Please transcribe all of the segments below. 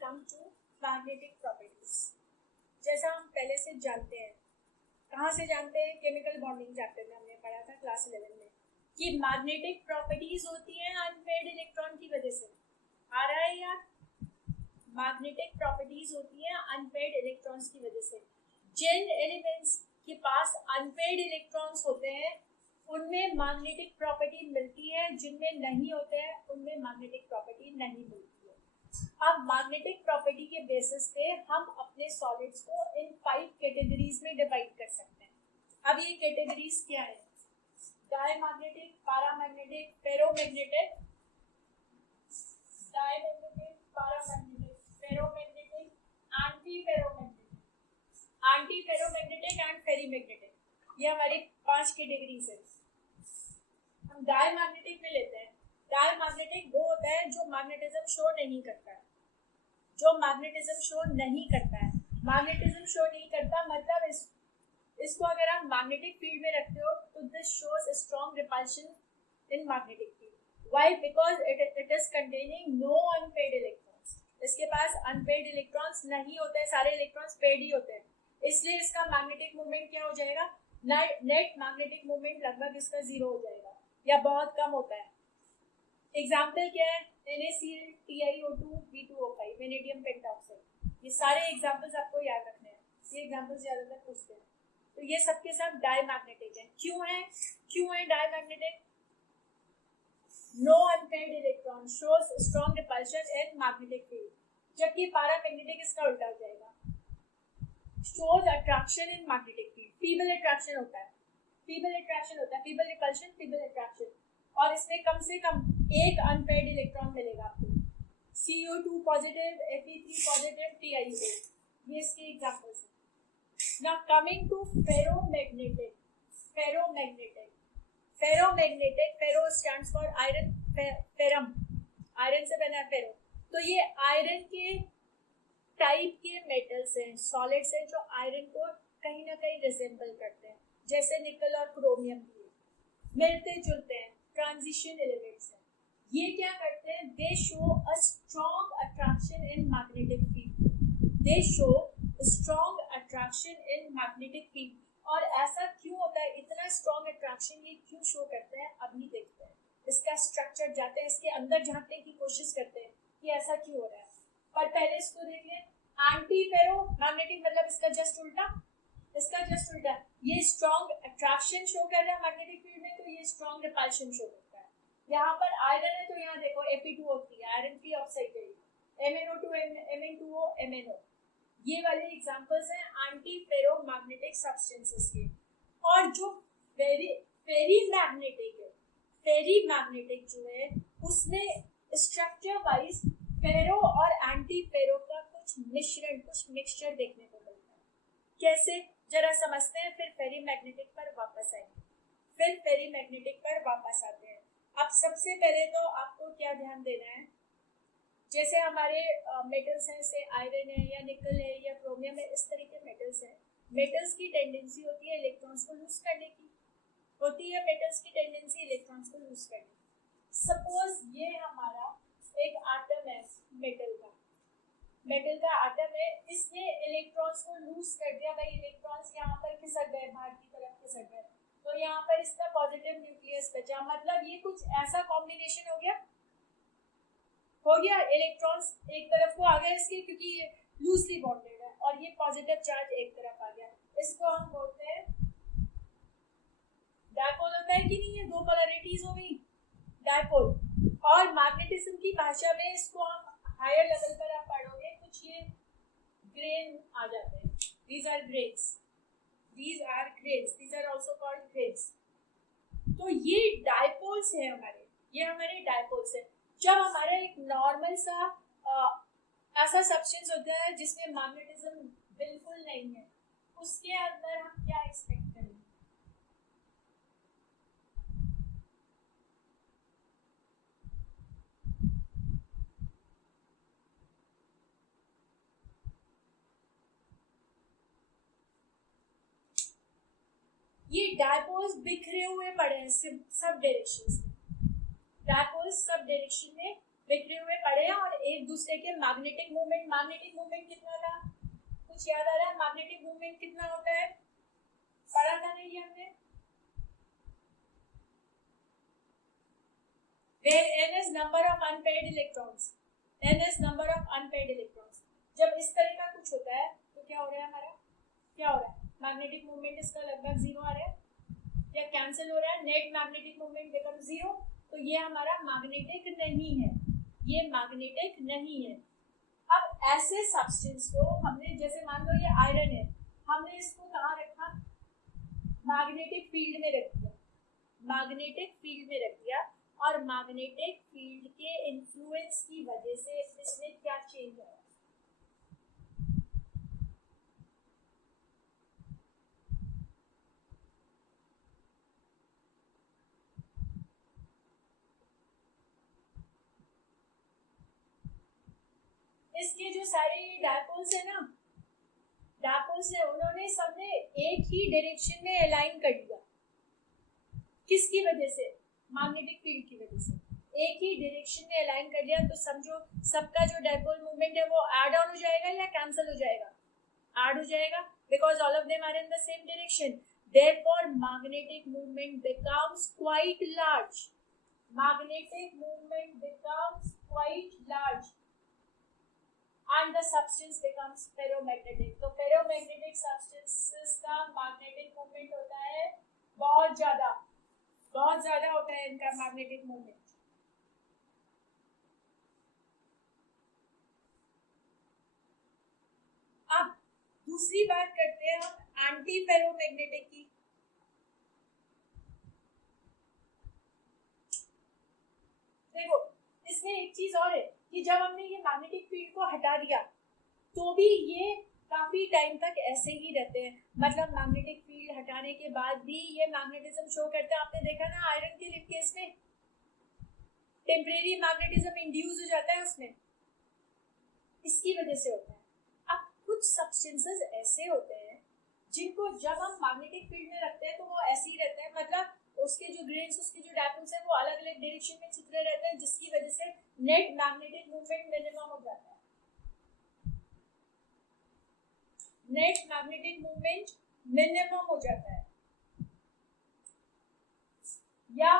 come to magnetic properties. जैसा हम पहले से जानते हैं, कहाँ से जानते हैं? केमिकल बॉन्डिंग चैप्टर में हमने पढ़ा था क्लास 11 में कि मैग्नेटिक प्रॉपर्टीज होती हैं अनपेयर्ड इलेक्ट्रॉन की वजह से। आ रहा है यार? मैग्नेटिक प्रॉपर्टीज होती हैं अनपेयर्ड इलेक्ट्रॉन्स की वजह से। जिन एलिमेंट्स के पास अनपेयर्ड इलेक्ट्रॉन्स होते हैं उनमें मैग्नेटिक प्रॉपर्टी मिलती है, जिनमें नहीं होते हैं उनमें मैग्नेटिक प्रॉपर्टी नहीं मिलती है। अब मैग्नेटिक प्रॉपर्टी के बेसिस पे हम अपने सॉलिड्स को इन 5 कैटेगरीज में डिवाइड कर सकते हैं। अब ये कैटेगरीज क्या है? Diamagnetic, paramagnetic, ferromagnetic, diamagnetic, paramagnetic, ferromagnetic, anti ferromagnetic, anti ferromagnetic and ferrimagnetic. ये हमारी 5 कैटेगरीज है। हम डायमैग्नेटिक में लेते हैं। डायमैग्नेटिक वो होता है जो मैग्नेटिज्म शो नहीं करता है, जो मैग्नेटिज्म शो नहीं करता है। मैग्नेटिज्म शो नहीं करता मतलब इसको अगर आप मैग्नेटिक फील्ड में रखते हो तो this shows strong repulsion in magnetic field. Why? Because it is containing no unpaired electrons. इसके पास अनपेयर्ड इलेक्ट्रॉन्स नहीं होते हैं, सारे इलेक्ट्रॉन्स पेयर्ड ही होते हैं, इसलिए इसका मैग्नेटिक मोमेंट क्या हो जाएगा? नेट मैग्नेटिक मोमेंट लगभग इसका 0 हो जाएगा या बहुत कम होता है। एग्जाम्पल क्या है? NaCl, TiO2, B2O5, vanadium pentoxide. ये सारे एग्जाम्पल्स आपको याद रखने हैं, ये एग्जाम्पल्स ज्यादातर पूछते हैं। तो ये सबके सब डायमैग्नेटिक है। क्यों है diamagnetic? No unpaired electron shows strong repulsion in magnetic field, जबकि पैरामैग्नेटिक इसका उल्टा हो जाएगा, shows attraction in magnetic field. Feeble attraction होता है, फीबल रिपल्शन, फीबल अट्रैक्शन, और इसमें कम से कम एक अनपेयर्ड इलेक्ट्रॉन मिलेगा आपको। CO2 positive, Fe3 positive, TiO। ये इसके एग्जांपल्स हैं। Now coming to ferromagnetic, ferro stands for iron, ferrum, iron से बना है फेरो। तो ये आयरन के टाइप के मेटल्स हैं, सॉलिड्स हैं जो आयरन को कहीं ना कहीं रिजेंबल करते हैं, जैसे निकल और क्रोमियम भी मिलते जुलते हैं, ट्रांजिशन एलिमेंट्स हैं। ये क्या करते हैं? दे show a strong attraction in magnetic field, they show strong attraction in magnetic field. और ऐसा क्यों होता है? इतना स्ट्रॉन्ग अट्रैक्शन ये क्यों शो करते हैं अभी देखते हैं। इसका स्ट्रक्चर जाते हैं, इसके अंदर झांकने की कोशिश करते हैं कि ऐसा क्यों हो रहा है। पर पहले इसको देख लें। एंटी फेरो मैग्नेटिक मतलब इसका जस्ट उल्टा, ये स्ट्रॉन्ग अट्रैक्शन शो कर रहा है मैग्नेटिक फील्ड में, तो ये स्ट्रॉन्ग रिपल्शन शो करता है। यहाँ पर आयरन है तो यहाँ देखो Fe2O3 आयरन फ्री ऑक्साइड है, MnO2 Mn2O MnO। ये वाले एग्जांपल्स हैं एंटी फेरोमैग्नेटिक सब्सटेंसेस के। और जो फेरीमैग्नेटिक जो है उसमें स्ट्रक्चर वाइज फेरो और एंटी फेरो का कुछ मिक्सचर देखने को मिलता है। कैसे? जरा समझते हैं, फिर फेरीमैग्नेटिक पर वापस आते हैं। अब सबसे पहले तो आपको क्या ध्यान देना है? जैसे हमारे मेटल्स हैं, जैसे आयरन है या निकल है या क्रोमियम है, इस तरह के मेटल्स हैं। मेटल्स की टेंडेंसी होती है इलेक्ट्रॉन्स को लूज करने की, सपोज ये हमारा एक एटम है मेटल का एटम है, इसने इलेक्ट्रॉन्स को लूज कर दिया। भाई इलेक्ट्रॉन्स यहाँ पर खिसक गए, बाहर की तरफ खिसक गए, तो यहाँ पर इसका पॉजिटिव न्यूक्लियस बचा। मतलब ये कुछ ऐसा कॉम्बिनेशन हो गया इलेक्ट्रॉन्स एक तरफ को आ गए इसके, क्योंकि ये लूजली बॉन्डेड है, और ये पॉजिटिव चार्ज एक तरफ आ गया। इसको हम बोलते हैं डायपोल। होता है कि नहीं? ये दो पोलैरिटीज हो गई, डायपोल। और मैग्नेटिज्म की भाषा में इसको हम हायर लेवल पर आप पढ़ोगे, कुछ ये ग्रेन आ जाते हैं। These are also called grains। तो ये डायपोल्स है हमारे डायपोल्स है। जब हमारा एक नॉर्मल सा ऐसा सब्सटेंस होता है जिसमें मैग्नेटिज्म बिल्कुल नहीं है, उसके अंदर हम क्या एक्सपेक्ट करेंगे? ये डायपोल्स बिखरे हुए पड़े हैं सब डायरेक्शन में। डायपोल्स सब डायरेक्शन में बिखरे हुए पड़े हैं और एक दूसरे के मैग्नेटिक मूवमेंट कितना था, कुछ याद आ रहा है? मैग्नेटिक मूवमेंट कितना होता है, पढ़ा था नहीं ये हमने? where n is number of unpaired electrons, n is number of unpaired electrons. जब इस तरह का कुछ होता है तो क्या हो रहा है हमारा, क्या हो रहा है, मैग्नेटिक मूवमेंट इसका लगभग जीरो आ रहा है या कैंसिल हो रहा है, net magnetic movement become zero, तो ये हमारा मैग्नेटिक नहीं है, ये मैग्नेटिक नहीं है। अब ऐसे सब्सटेंस को हमने, जैसे मान लो ये आयरन है, हमने इसको कहाँ रखा, मैग्नेटिक फील्ड में रख दिया, मैग्नेटिक फील्ड में रख दिया, और मैग्नेटिक फील्ड के इन्फ्लुएंस की वजह से इसमें क्या चेंज है, इसके जो सारे डायपोल्स है ना, डायपोल्स है, उन्होंने सबने एक ही डायरेक्शन में अलाइन कर दिया, किसकी वजह से, मैग्नेटिक फील्ड की वजह से, एक ही डायरेक्शन में अलाइन कर लिया, तो समझो सबका जो डायपोल मूवमेंट है वो ऐड ऑन हो जाएगा या कैंसिल हो जाएगा, ऐड हो जाएगा, because all of them are in the same direction, therefore magnetic movement becomes quite large, magnetic movement becomes quite large and the substance becomes ferromagnetic. तो ferromagnetic substances का magnetic movement होता है बहुत ज़्यादा होता है इनका मैग्नेटिक मूवमेंट। अब दूसरी बात करते हैं हम एंटी फेरोमैग्नेटिक की। देखो इसमें एक चीज और है कि जब हमने ये मैग्नेटिक फील्ड को हटा दिया तो भी ये काफी टाइम तक ऐसे ही रहते हैं, मतलब मैग्नेटिक फील्ड हटाने के बाद भी ये मैग्नेटिज्म शो करते हैं। आपने देखा ना आयरन के केस में टेम्परेरी मैग्नेटिज्म इंड्यूस हो जाता है उसमें, इसकी वजह से होता है। अब कुछ सब्सटेंसेस ऐसे होते हैं जिनको जब हम मैग्नेटिक फील्ड में रखते हैं तो वो ऐसे ही रहते हैं, मतलब उसके जो ग्रेन्स, उसके जो डायपोल्स हैं वो अलग अलग डायरेक्शन में छितरे रहते हैं, जिसकी वजह से नेट मैग्नेटिक मूवमेंट मिनिमम हो जाता है, नेट मैग्नेटिक मूवमेंट मिनिमम हो जाता है या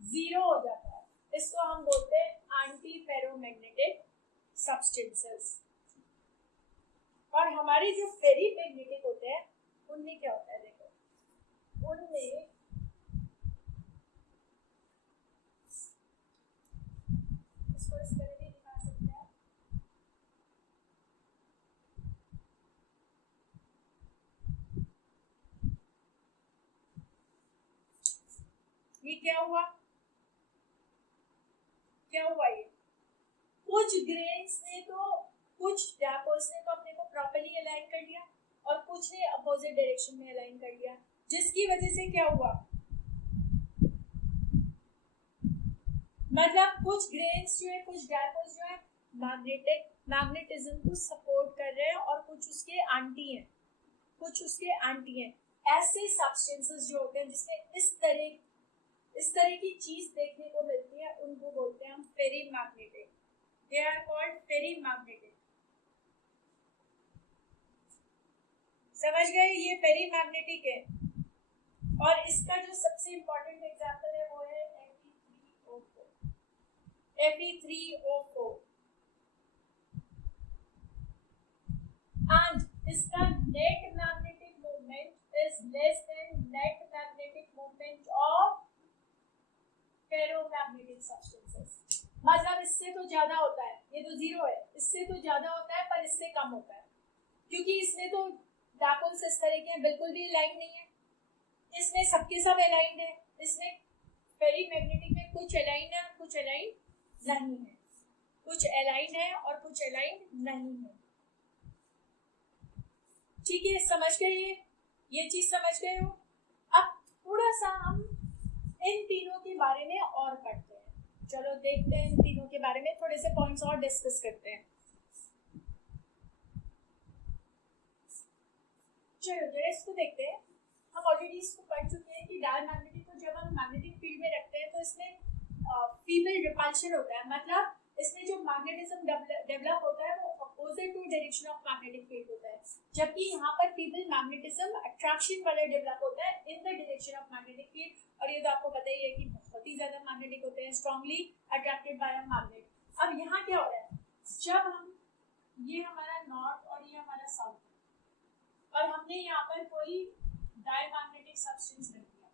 जीरो हो जाता है। इसको हम बोलते हैं एंटी फेरोमैग्नेटिक सब्सटेंसेस। और हमारे जो फेरीमैग्नेटिक होते हैं उनमें क्या होता है, देखो उनमें इसको इस तरह भी दिखा सकते हैं, ये क्या हुआ ये कुछ ग्रेन्स ने तो, कुछ डायपोल्स ने तो अपने को प्रॉपर्ली अलाइन कर लिया और कुछ ने अपोजिट डायरेक्शन में अलाइन कर लिया, जिसकी वजह से क्या हुआ, मतलब कुछ ग्रेन्स जो है, कुछ डायपोल्स जो है मैग्नेटिज्म को सपोर्ट कर रहे हैं और कुछ उसके एंटी हैं, ऐसे सब्सटेंसेस जो होते हैं जिसमें इस तरह की चीज देखने को मिलती है उनको बोलते हैं हम फेरीमैग्नेटिक। They are called फेरीमैग्नेटिक। समझ गए, ये फेरीमैग्नेटिक है। और इसका जो सबसे इंपॉर्टेंट एग्जांपल है वो है Fe3O4 and इसका net magnetic movement is less than net magnetic movement of ferromagnetic substances. मतलब इससे तो ज्यादा होता है, ये तो जीरो है, इससे तो ज्यादा होता है पर इससे कम होता है, क्योंकि इसमें तो डायपोल्स इस तरह के हैं, बिल्कुल भी अलाइन नहीं है, इसमें सबके सब अलाइंड है, इसमें फेरीमैग्नेटिक में कुछ अलाइन है कुछ अलाइन नहीं है, कुछ अलाइन है और कुछ अलाइन नहीं है। ठीक है, समझ गए ये चीज समझ गए हो। अब थोड़ा सा हम इन तीनों के बारे में और पढ़ते हैं, चलो देखते हैं इन तीनों के बारे में, थोड़े से पॉइंट्स और डिस्कस करते हैं। चलो जरा इसको देखते हैं। हम ऑलरेडी इसको पढ़ चुके हैं कि डायमैग्नेटिक को जब हम मैग्नेटिक फील्ड में रखते हैं तो इसमें फीमेल रिपल्शन होता है, मतलब इसमें जो मैग्नेटिज्म डेवलप होता है वो opposite to direction of magnetic field होता है, जबकि यहाँ पर फीबल मैग्नेटिज्म अट्रैक्शन वाला डेवलप होता है in the direction of magnetic field. और ये तो आपको पता ही है कि बहुत ही ज्यादा मैग्नेटिक होते हैं, strongly attracted by a magnet. अब यहाँ क्या हो रहा है, जब हम ये हमारा नॉर्थ और ये हमारा साउथ और हमने यहाँ पर कोई डायमैग्नेटिक सब्सटेंस रख दिया,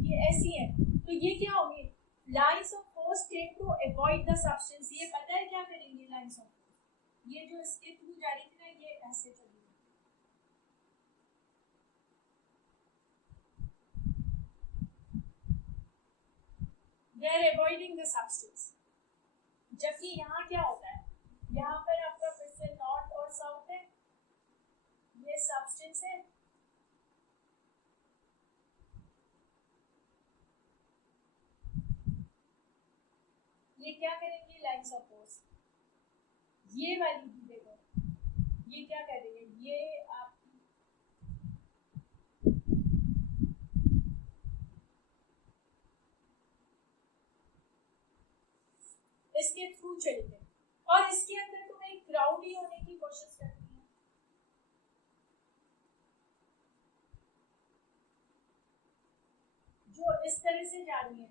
ये ऐसी है, तो ये क्या होगी, lines of force take to avoid the substance. ये पता है क्या करेंगे लाइंस ऑफ फोर्स, ये जो इसके थ्रू जा रही थी ना, ये ऐसे चली they are avoiding the substance. जबकि यहाँ क्या होता है, यहाँ पर आपका फिर से नॉर्थ और साउथ है, ये सब्सटेंस है, ये क्या करेंगे लाइंस ऑफ फोर्स, ये वाली भी देखो, ये क्या कर रही है, ये आप इसके थ्रू चली गई और इसके अंदर तो एक क्राउड ही होने की कोशिश करती है। जो इस तरह से जा रही है,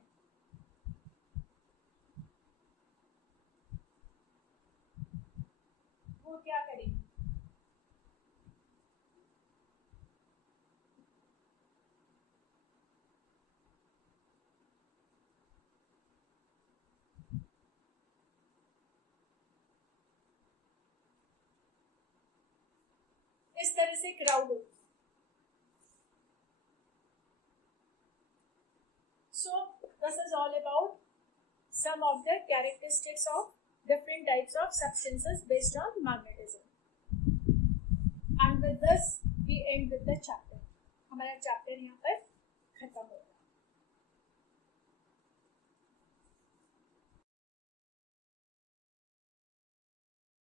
वो क्या करेगी, इस तरह से क्राउड होगी। So this is all about some of the characteristics of different types of substances based on magnetism. And with this we end with the chapter. हमारा chapter यहाँ पर खत्म हो गया।